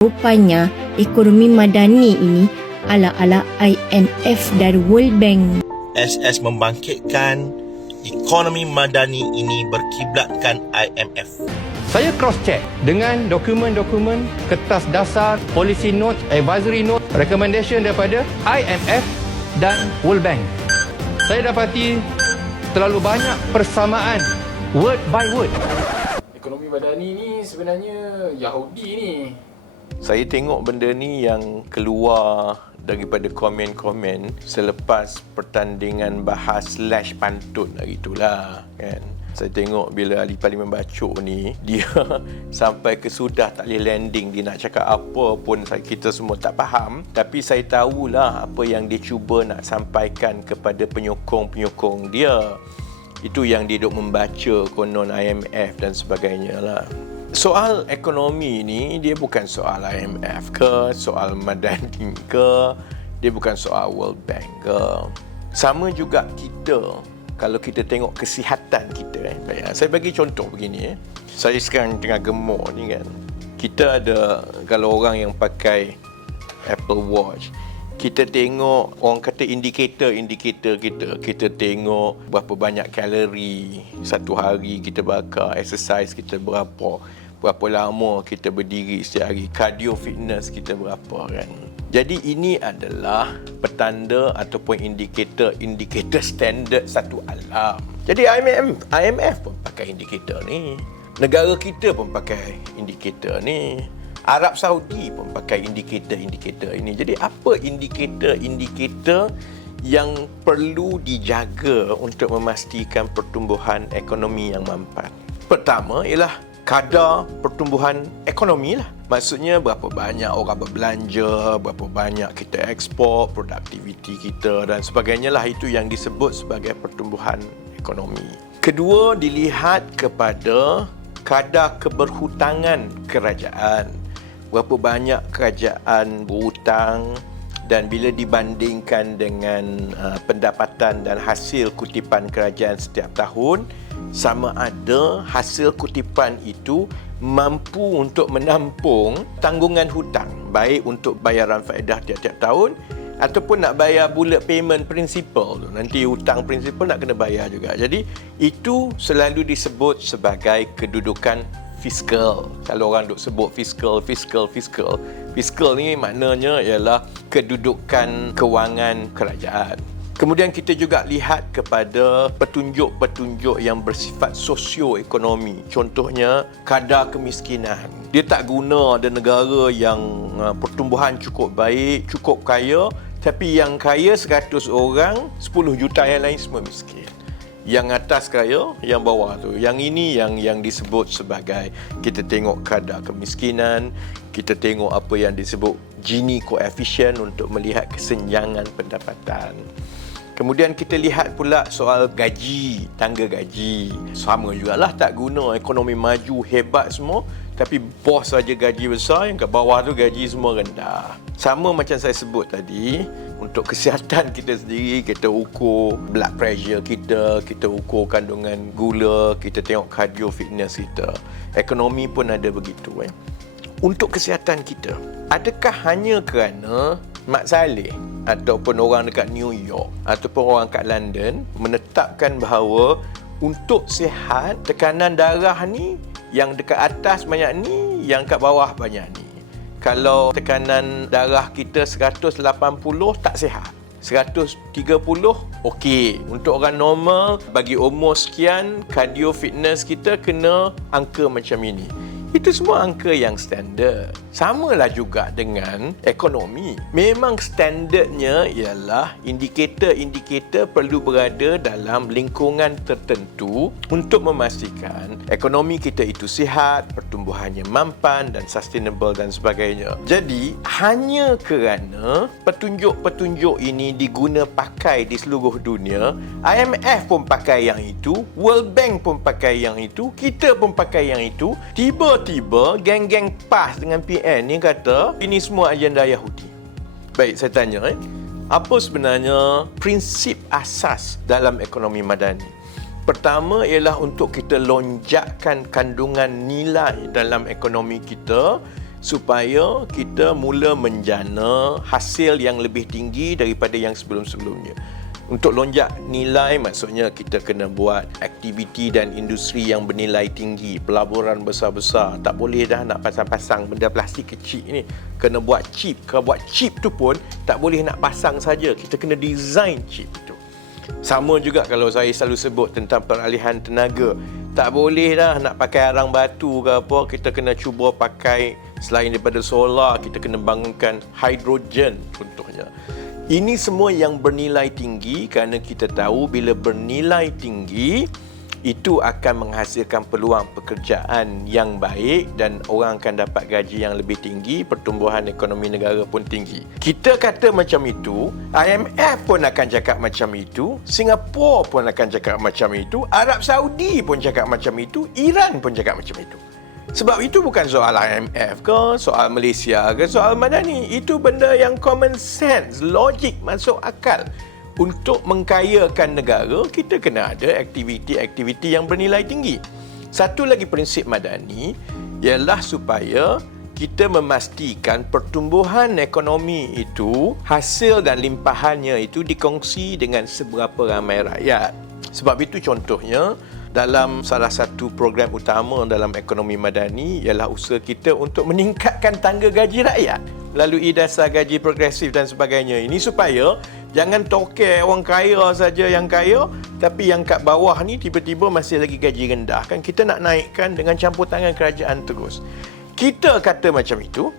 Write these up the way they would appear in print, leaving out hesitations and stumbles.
Rupanya ekonomi madani ini ala-ala IMF dan World Bank. SS membangkitkan ekonomi madani ini berkiblatkan IMF. Saya cross-check dengan dokumen-dokumen, kertas dasar, policy note, advisory note, recommendation daripada IMF dan World Bank. Saya dapati terlalu banyak persamaan word by word. Ekonomi madani ni sebenarnya Yahudi ni. Saya tengok benda ni yang keluar daripada komen-komen selepas pertandingan bahas / pantun hari itulah kan. Saya tengok bila ahli parlimen bacok ni, dia sampai ke sudah tak boleh landing. Dia nak cakap apa pun kita semua tak faham. Tapi saya tahulah apa yang dia cuba nak sampaikan kepada penyokong-penyokong dia. Itu yang dia duk membaca konon IMF dan sebagainya lah. Soal ekonomi ni dia bukan soal IMF ke, soal madani ke, dia bukan soal World Bank ke. Sama juga kita, kalau kita tengok kesihatan kita. Saya bagi contoh begini. Saya sekarang tengah gemuk ni kan. Kita ada, kalau orang yang pakai Apple Watch, kita tengok, orang kata indikator kita. Kita tengok berapa banyak kalori satu hari kita bakar, exercise kita berapa lama kita berdiri setiap hari, cardio fitness kita berapa kan. Jadi ini adalah petanda ataupun indikator standard satu alam. Jadi IMF pun pakai indikator ni. Negara kita pun pakai indikator ni. Arab Saudi pun pakai indikator ini. Jadi apa indikator yang perlu dijaga untuk memastikan pertumbuhan ekonomi yang mampan? Pertama ialah kadar pertumbuhan ekonomi lah. Maksudnya berapa banyak orang berbelanja, berapa banyak kita ekspor, produktiviti kita dan sebagainya lah. Itu yang disebut sebagai pertumbuhan ekonomi. Kedua, dilihat kepada kadar keberhutangan kerajaan. Berapa banyak kerajaan berhutang dan bila dibandingkan dengan pendapatan dan hasil kutipan kerajaan setiap tahun, sama ada hasil kutipan itu mampu untuk menampung tanggungan hutang, baik untuk bayaran faedah tiap-tiap tahun ataupun nak bayar bullet payment principal tu. Nanti hutang principal nak kena bayar juga. Jadi itu selalu disebut sebagai kedudukan fiskal. Kalau orang duk sebut fiskal ni maknanya ialah kedudukan kewangan kerajaan. Kemudian kita juga lihat kepada petunjuk-petunjuk yang bersifat sosioekonomi. Contohnya kadar kemiskinan. Dia tak guna ada negara yang pertumbuhan cukup baik, cukup kaya, tapi yang kaya 100 orang, 10 juta yang lain semua miskin. Yang atas kaya, yang bawah tu. Yang ini yang disebut sebagai, kita tengok kadar kemiskinan, kita tengok apa yang disebut Gini coefficient untuk melihat kesenjangan pendapatan. Kemudian kita lihat pula soal gaji, tangga gaji. Sama jugalah, tak guna ekonomi maju hebat semua, tapi bos saja gaji besar, yang kat bawah tu gaji semua rendah. Sama macam saya sebut tadi, untuk kesihatan kita sendiri, kita ukur blood pressure kita ukur kandungan gula, kita tengok cardio fitness kita. Ekonomi pun ada begitu. Untuk kesihatan kita, adakah hanya kerana Mak Saleh ataupun orang dekat New York ataupun orang kat London menetapkan bahawa untuk sihat, tekanan darah ni yang dekat atas banyak ni, yang kat bawah banyak ni. Kalau tekanan darah kita 180 tak sihat, 130 okey. Untuk orang normal, bagi umur sekian, cardio fitness kita kena angka macam ini. Itu semua angka yang standard. Samalah juga dengan ekonomi. Memang standardnya ialah indikator-indikator perlu berada dalam lingkungan tertentu untuk memastikan ekonomi kita itu sihat, pertumbuhannya mampan dan sustainable dan sebagainya. Jadi, hanya kerana petunjuk-petunjuk ini diguna pakai di seluruh dunia, IMF pun pakai yang itu, World Bank pun pakai yang itu, kita pun pakai yang itu, tiba-tiba geng-geng PAS dengan PN ni kata ini semua agenda Yahudi. Baik, saya tanya apa sebenarnya prinsip asas dalam ekonomi madani? Pertama ialah untuk kita lonjakkan kandungan nilai dalam ekonomi kita supaya kita mula menjana hasil yang lebih tinggi daripada yang sebelum-sebelumnya. Untuk lonjak nilai, maksudnya kita kena buat aktiviti dan industri yang bernilai tinggi, pelaburan besar-besar. Tak boleh dah nak pasang-pasang benda plastik kecil ni. Kena buat chip. Kalau buat chip tu pun tak boleh nak pasang saja. Kita kena design chip tu. Sama juga kalau saya selalu sebut tentang peralihan tenaga. Tak boleh dah nak pakai arang batu ke apa. Kita kena cuba pakai, selain daripada solar, kita kena bangunkan hidrogen contohnya. Ini semua yang bernilai tinggi kerana kita tahu bila bernilai tinggi, itu akan menghasilkan peluang pekerjaan yang baik dan orang akan dapat gaji yang lebih tinggi, pertumbuhan ekonomi negara pun tinggi. Kita kata macam itu, IMF pun akan cakap macam itu, Singapura pun akan cakap macam itu, Arab Saudi pun cakap macam itu, Iran pun cakap macam itu. Sebab itu bukan soal IMF ke, soal Malaysia ke, soal Madani. Itu benda yang common sense, logik, masuk akal. Untuk mengkayakan negara, kita kena ada aktiviti-aktiviti yang bernilai tinggi. Satu lagi prinsip Madani ialah supaya kita memastikan pertumbuhan ekonomi itu, hasil dan limpahannya itu dikongsi dengan seberapa ramai rakyat. Sebab itu contohnya, dalam salah satu program utama dalam ekonomi Madani ialah usaha kita untuk meningkatkan tangga gaji rakyat melalui dasar gaji progresif dan sebagainya. Ini supaya jangan tokel orang kaya saja yang kaya, tapi yang kat bawah ni tiba-tiba masih lagi gaji rendah. Kan kita nak naikkan dengan campur tangan kerajaan terus. Kita kata macam itu,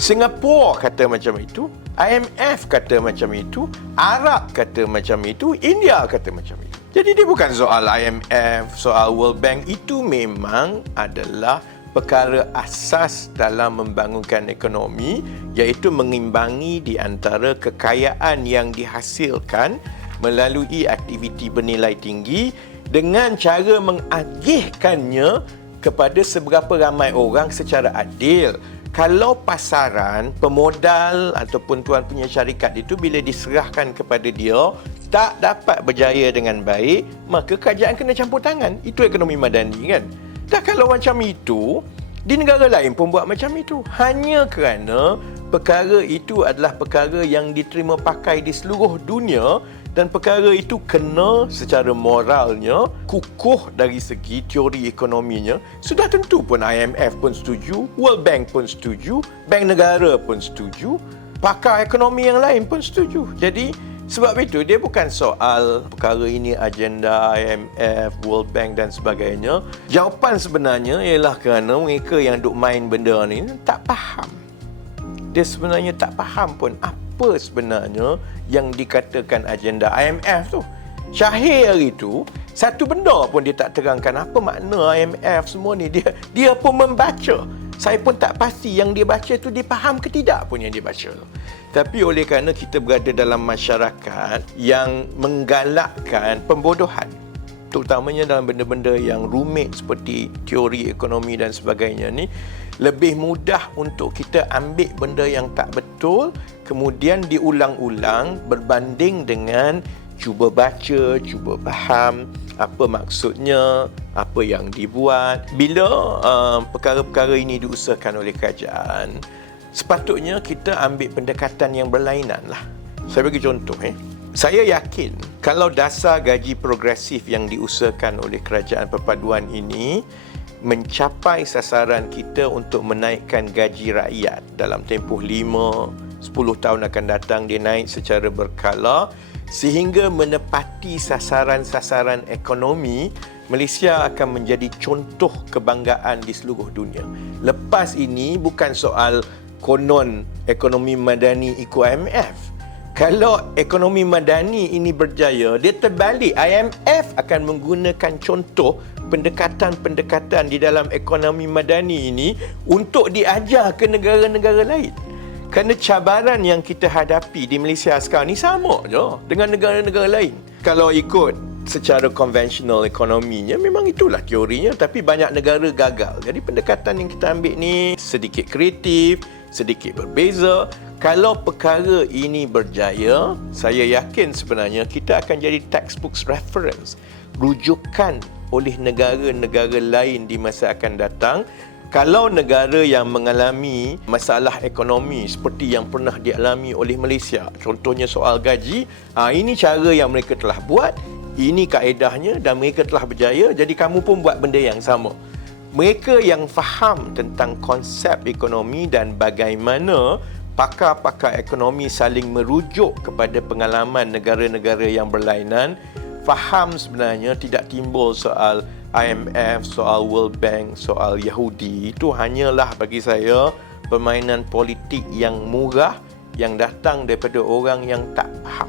Singapura kata macam itu, IMF kata macam itu, Arab kata macam itu, India kata macam itu. Jadi dia bukan soal IMF, soal World Bank. Itu memang adalah perkara asas dalam membangunkan ekonomi, iaitu mengimbangi di antara kekayaan yang dihasilkan melalui aktiviti bernilai tinggi dengan cara mengagihkannya kepada seberapa ramai orang secara adil. Kalau pasaran, pemodal ataupun tuan punya syarikat itu bila diserahkan kepada dia tak dapat berjaya dengan baik, maka kerajaan kena campur tangan. Itu ekonomi Madani kan. Dah kalau macam itu, di negara lain pun buat macam itu. Hanya kerana perkara itu adalah perkara yang diterima pakai di seluruh dunia dan perkara itu kena secara moralnya kukuh dari segi teori ekonominya. Sudah tentu pun IMF pun setuju, World Bank pun setuju, Bank Negara pun setuju, pakar ekonomi yang lain pun setuju. Jadi sebab itu dia bukan soal perkara ini agenda IMF, World Bank dan sebagainya. Jawapan sebenarnya ialah kerana mereka yang duk main benda ni tak faham. Dia sebenarnya tak faham pun apa sebenarnya yang dikatakan agenda IMF tu. Syahir hari tu, satu benda pun dia tak terangkan apa makna IMF semua ni. Dia pun membaca. Saya pun tak pasti yang dia baca tu dia faham ke tidak pun yang dia baca tu. Tapi oleh kerana kita berada dalam masyarakat yang menggalakkan pembodohan, terutamanya dalam benda-benda yang rumit seperti teori ekonomi dan sebagainya ni, lebih mudah untuk kita ambil benda yang tak betul, kemudian diulang-ulang berbanding dengan cuba baca, cuba faham apa maksudnya, apa yang dibuat. Bila perkara-perkara ini diusahakan oleh kerajaan, sepatutnya kita ambil pendekatan yang berlainan lah. Saya bagi contoh. Saya yakin kalau dasar gaji progresif yang diusahakan oleh kerajaan perpaduan ini mencapai sasaran kita untuk menaikkan gaji rakyat dalam tempoh 5-10 tahun akan datang, dia naik secara berkala sehingga menepati sasaran-sasaran ekonomi, Malaysia akan menjadi contoh kebanggaan di seluruh dunia. Lepas ini bukan soal konon ekonomi Madani ikut IMF. Kalau ekonomi Madani ini berjaya, dia terbalik. IMF akan menggunakan contoh pendekatan-pendekatan di dalam ekonomi Madani ini untuk diajar ke negara-negara lain. Kerana cabaran yang kita hadapi di Malaysia sekarang ni sama je dengan negara-negara lain. Kalau ikut secara konvensional ekonominya, memang itulah teorinya, tapi banyak negara gagal. Jadi pendekatan yang kita ambil ni sedikit kreatif, sedikit berbeza. Kalau perkara ini berjaya, saya yakin sebenarnya kita akan jadi textbook reference, rujukan oleh negara-negara lain di masa akan datang Kalau negara yang mengalami masalah ekonomi seperti yang pernah dialami oleh Malaysia, contohnya soal gaji, ini cara yang mereka telah buat, ini kaedahnya dan mereka telah berjaya, jadi kamu pun buat benda yang sama. Mereka yang faham tentang konsep ekonomi dan bagaimana pakar-pakar ekonomi saling merujuk kepada pengalaman negara-negara yang berlainan, faham sebenarnya tidak timbul soal IMF, soal World Bank, soal Yahudi. Itu hanyalah bagi saya permainan politik yang murah yang datang daripada orang yang tak faham.